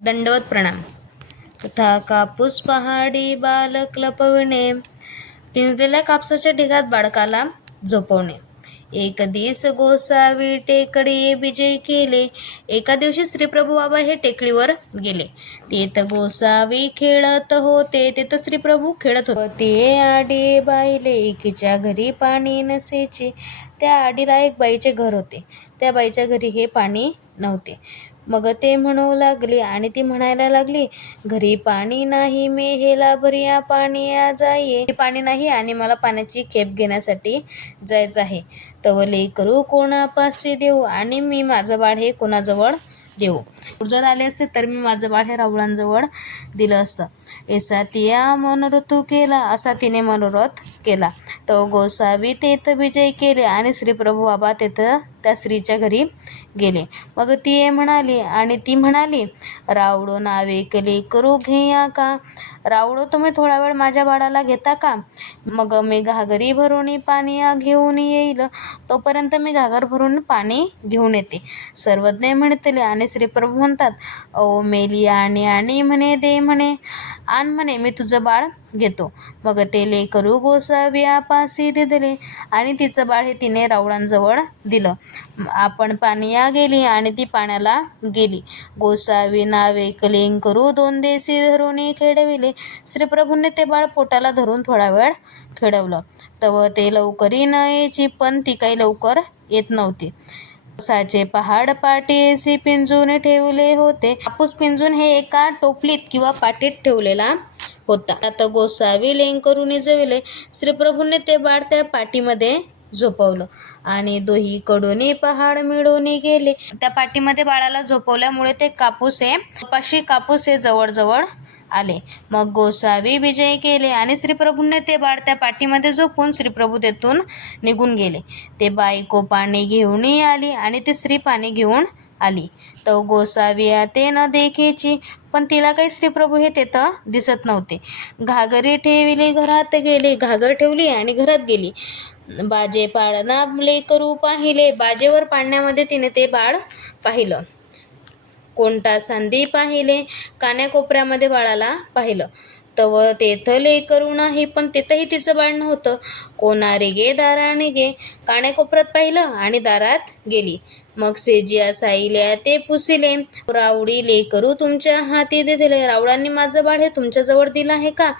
दंडवत प्रणाम. तथा कापूस पहाडी बालक लपविणे, पिंजलेल्या कापसाच्या ढिगात बाळकाला झोपवणे. एक दिस गोसावी टेकडी विजय केले. एका दिवशी श्रीप्रभू बाबा हे टेकडीवर गेले. तेथ गोसावी खेळत होते. तेथ श्रीप्रभू खेळत होते. ते आडी बाईले एकीच्या घरी पाणी नसेचे. त्या आडीला एक बाईचे घर होते. त्या बाईच्या घरी हे पाणी नव्हते. मग ते म्हणू लागली आणि ती म्हणायला लागली, घरी पाणी नाही, मेहेला भरिया पाणी जाये. पाणी नाही आणि मला पाण्याची खेप घेण्यासाठी जायचं आहे. तव लेकरू कोणापाशी देऊ आणि मी माझं बाळ हे कोणाजवळ देऊ. जर आले असते तर मी माझं बाळ हे राऊळांजवळ दिलं असतं. ऐसा तिया मनोरथ केला, असा तिने मनोरथ केला. तो गोसावी तेथ विजय केले आणि श्रीप्रभू बाबा तेथं त्या स्त्रीच्या घरी गेले. मग ती म्हणाली आणि ती म्हणाली, रावळो नावे कले करू घेया का. रावळो, तुम्ही थोडा वेळ माझ्या बाळाला घेता का. मग मी घागरी भरून पाणी घेऊन येईल. तोपर्यंत मी घागर भरून पाणी घेऊन येते. सर्वज्ञ म्हणतले आणि श्रीप्रभू म्हणतात, ओ मेली आणि म्हणे दे म्हणे, आण म्हणे, मी तुझं बाळ घेतो. मग ते लेकरू गोसावी आपासी दिले आणि तिचं बाळ हे तिने राऊळांजवळ दिलं. आपण पाणीया गेली आणि ती पाण्याला गेली. गोसावी नावे कलें करू दोन देशी धरून खेळविले. श्रीप्रभूंनी ते बाळ पोटाला धरून थोडा वेळ खेळवलं. तव ते लवकरी न यायची, पण ती काही लवकर येत नव्हती. कापसाचे पहाड पाठीशी पिंजून ठेवले होते. कापूस पिंजून हे एका टोपलीत किंवा पाटीत ठेवलेला होता. आता गोसावी लेंकरू निजविले. श्रीप्रभूंनी ते बाळ त्या पाटीमध्ये झोपवलं आणि दोहीकडून पहाड मिळून गेले. त्या पाटीमध्ये बाळाला झोपवल्यामुळे ते कापूस हे जवळ आले. मग गोसावी विजय केले आणि श्रीप्रभूंनी ते बाळ त्या पाटीमध्ये झोपून श्रीप्रभू तेथून निघून गेले. ते बायको पाणी घेऊन आली आणि ती स्त्री पाणी घेऊन आली. तो गोसावी ते न देखेची, पण तिला काही श्रीप्रभू हे तेथं दिसत नव्हते. घागरी ठेविली, घरात गेले. घागर ठेवली आणि घरात गेली. बाजे पाळणा लेकरू पाहिले. बाजेवर पाळण्यामध्ये तिने ते बाळ पाहिलं. कोणता सांदी पाहिले, कान्याकोपऱ्यामध्ये बाळाला पाहिलं. तव तेथ लेकरू नाही, पण तेथंही तिचं बाळ नव्हतं. कोणारे गे दाराने गे, कान्याकोपऱ्यात पाहिलं आणि दारात गेली. मग सेजिया साईल्या ते पुसिले, रावडी लेकरू तुमच्या हाती दिधले. रावळांनी माझं बाळ हे तुमच्याजवळ दिलं आहे का.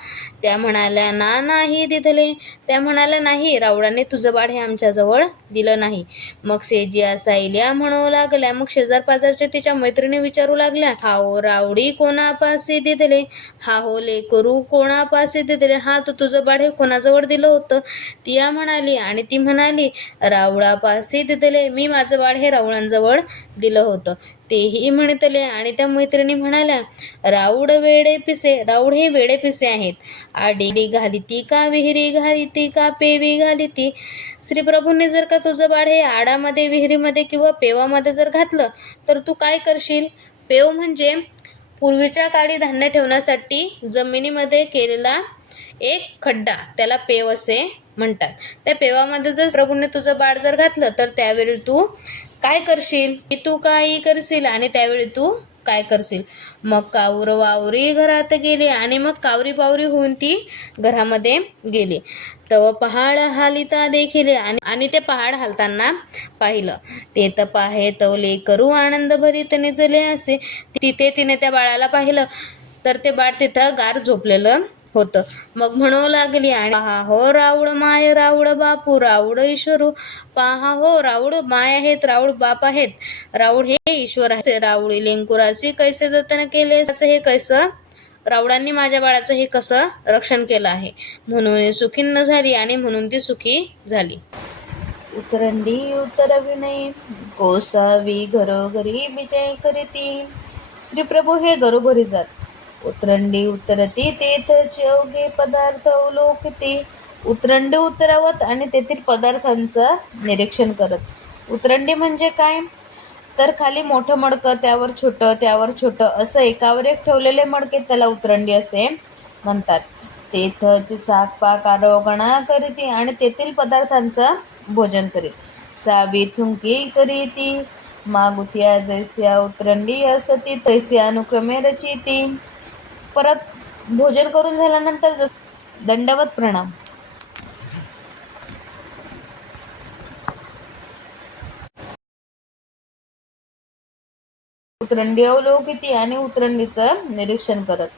त्या म्हणाल्या नाही दिधले. त्या म्हणाल्या, नाही, रावळांनी तुझं बाळ हे आमच्याजवळ दिलं नाही. मग सेजिया साईल्या म्हणू लागल्या. मग शेजार पाजारच्या तिच्या मैत्रिणी विचारू लागल्या, हा हो रावडी कोणापाशी दिधले. हा हो लेकरू कोणापाशी दिधले. हा तू तुझं बाळ हे कोणाजवळ दिलं होतं. तिया म्हणाली आणि ती म्हणाली, रावळापाशी दिधले. मी माझं बाळ हे रावळांजवळ दिलं होतं. तेही म्हणतले आणि त्या मैत्रिणी म्हणाल्या, राऊड वेडे पिसे. राऊड हे वेडे पिसे आहेत. आडी घालिती का, विहिरी घालिती का, पेवी घालिती. श्रीप्रभूंनी जर का तुझं बाळ हे आडामध्ये, विहिरीमध्ये किंवा पेवामध्ये जर घातलं तर तू काय करशील. पेव म्हणजे पूर्वीच्या काळी धान्य ठेवण्यासाठी जमिनीमध्ये केलेला एक खड्डा, त्याला पेव असे म्हणतात. त्या पेवामध्ये जर प्रभूंनी तुझं बाळ जर घातलं तर त्यावेळी तू काय करशील. तू काही करशील आणि त्यावेळी तू काय करशील. मग काऊर वावरी घरात गेली आणि मग कावरी बावरी होऊन ती घरामध्ये गेली. तव पहाड हालिता देखिले आणि ते पहाड हालताना पाहिलं. ते त पाहे तव लेकरू आनंद भरीत निजले असे. तिथे तिने त्या बाळाला पाहिलं तर ते बाळ तिथं गार झोपलेलं होतं. मग म्हणू लागली आणि पहा हो राऊळ माय, राऊळ बापू, राऊळ ईश्वरू. पहा हो राऊळ माय आहेत, राऊळ बाप आहेत, राऊळ हे ईश्वर आहे. राऊळी लेंकुराशी कैसे जतन केले, हे कैसं राऊळांनी माझ्या बाळाचं हे कसं रक्षण केलं आहे. म्हणून सुखीन झाली आणि म्हणून ती सुखी झाली. उतरंडी उतरविणे, गोसावी घरोघरी विजय करीती. श्रीप्रभू हे घरोघरी जात. उतरंडी उतरती तेथ जेवगे पदार्थ अवलोकते. उतरंडी उतरवत आणि तेथील पदार्थांचं निरीक्षण करत. उतरंडी म्हणजे काय तर खाली मोठं मडकं, त्यावर छोटं असं एकावर एक ठेवलेले मडके, त्याला उतरंडी असे म्हणतात. तेथच साकपाक आरोगणा करीती आणि तेथील पदार्थांचं भोजन करीत. सावी थुंकी करीती. मागुतिया जैस्या उतरंडी असती तैसी अनुक्रमे रचिती. परत भोजन करून झाल्यानंतर दंडवत प्रणाम. उतरंडी अवलोकिती आणि उतरंडीचं निरीक्षण करत.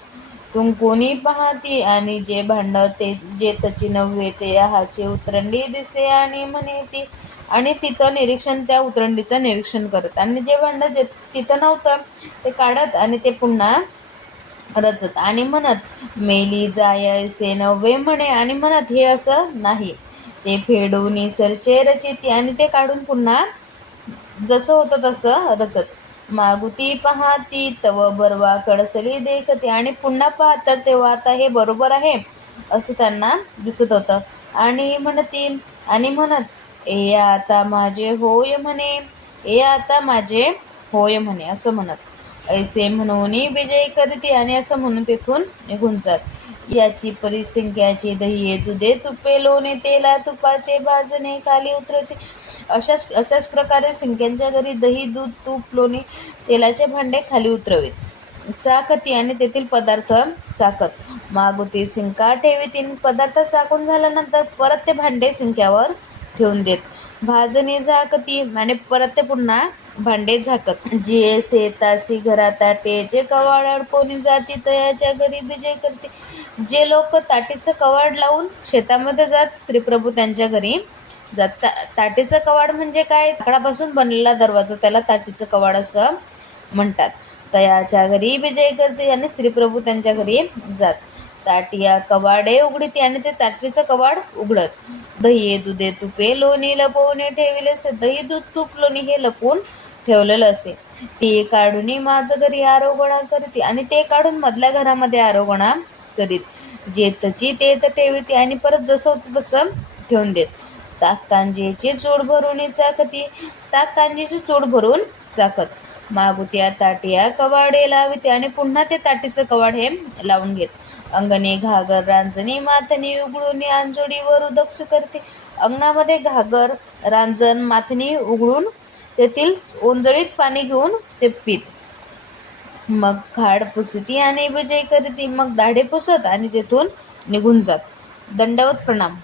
तुम कोणी पाहती आणि जे भांड ते जे तची नव्हे ते आहाचे उतरंडी दिसे आणि म्हणे ती. आणि तिथं निरीक्षण त्या उतरंडीचं निरीक्षण करत आणि जे भांड जे तिथं नव्हतं ते काढत आणि ते पुन्हा रचत आणि म्हणत मेली जाय असे नव्हे म्हणे आणि म्हणत हे असं नाही. ते फेडून सरचे रचिती आणि ते काढून पुन्हा जसं होतं तसं रचत. मागुती पाहती तव बरवा कडसली देखते आणि पुन्हा पाहत तर तेव्हा आता हे बरोबर आहे असं त्यांना दिसत होतं. आणि म्हणत ए आता माझे होय म्हणे, ए आता माझे होय म्हणे असं म्हणत ऐसे म्हणून विजय करते आणि असं म्हणून तेथून निघून जात. याची परिसंख्याची दही दुधे तुपे लोणे तेला तुपाचे भाजणे खाली उतरते. अशाच प्रकारे सिंक्यांच्या घरी दही दूध तूप लोणी तेलाचे भांडे खाली उतरवीत. चाकती आणि तेथील पदार्थ चाकत. मागुती सिंका ठेवीतीन. पदार्थ चाकून झाल्यानंतर परत ते भांडे सिंक्यावर ठेवून देत. भाजणी झाकती आणि परत ते पुन्हा भांडे झाकत. जे शेतासी घरा ताटे जे कवाड अडकवून जाती तयाच्या घरी विजय करते. जे लोक ताटीचं कवाड लावून शेतामध्ये जात श्रीप्रभू त्यांच्या घरी जात. ताटीचं कवाड म्हणजे काय? लाकडापासून बनलेला दरवाजा, त्याला ताटीचं कवाड असं म्हणतात. तयाच्या घरी विजय करते आणि श्रीप्रभू त्यांच्या घरी जात. ताटिया कवाडे उघडते आणि ते ताटीचं कवाड उघडत. दही दुधे तुपे लोणी लपवून ठेविले असे. दही दूध तूप लोणी हे लपवून ठेवलेलं असे. ते काढून माझं घरी आरोगणा करते आणि ते काढून मधल्या घरामध्ये आरोगणा करीत. जे तची ते ठेवते आणि परत जसं होतं तसं ठेवून देत. ताक कांजीची चूड भरून चाकती. ताक कांजीची चूड भरून चाकत. मागुतिया ताटिया कवाडे लाविते आणि पुन्हा ते ताटीचं कवाड हे लावून घेत. अंगणे घागर रांजणी माथणी उघडून आंजोडीवर उदक करते. अंगणामध्ये घागर रांजण माथणी उघडून तेथील ओंजळीत पाणी घेऊन ते पीत. मग खाड पुसती आणि विजय करती. मग दाढे पुसत आणि तेथून निघून जात. दंडवत प्रणाम.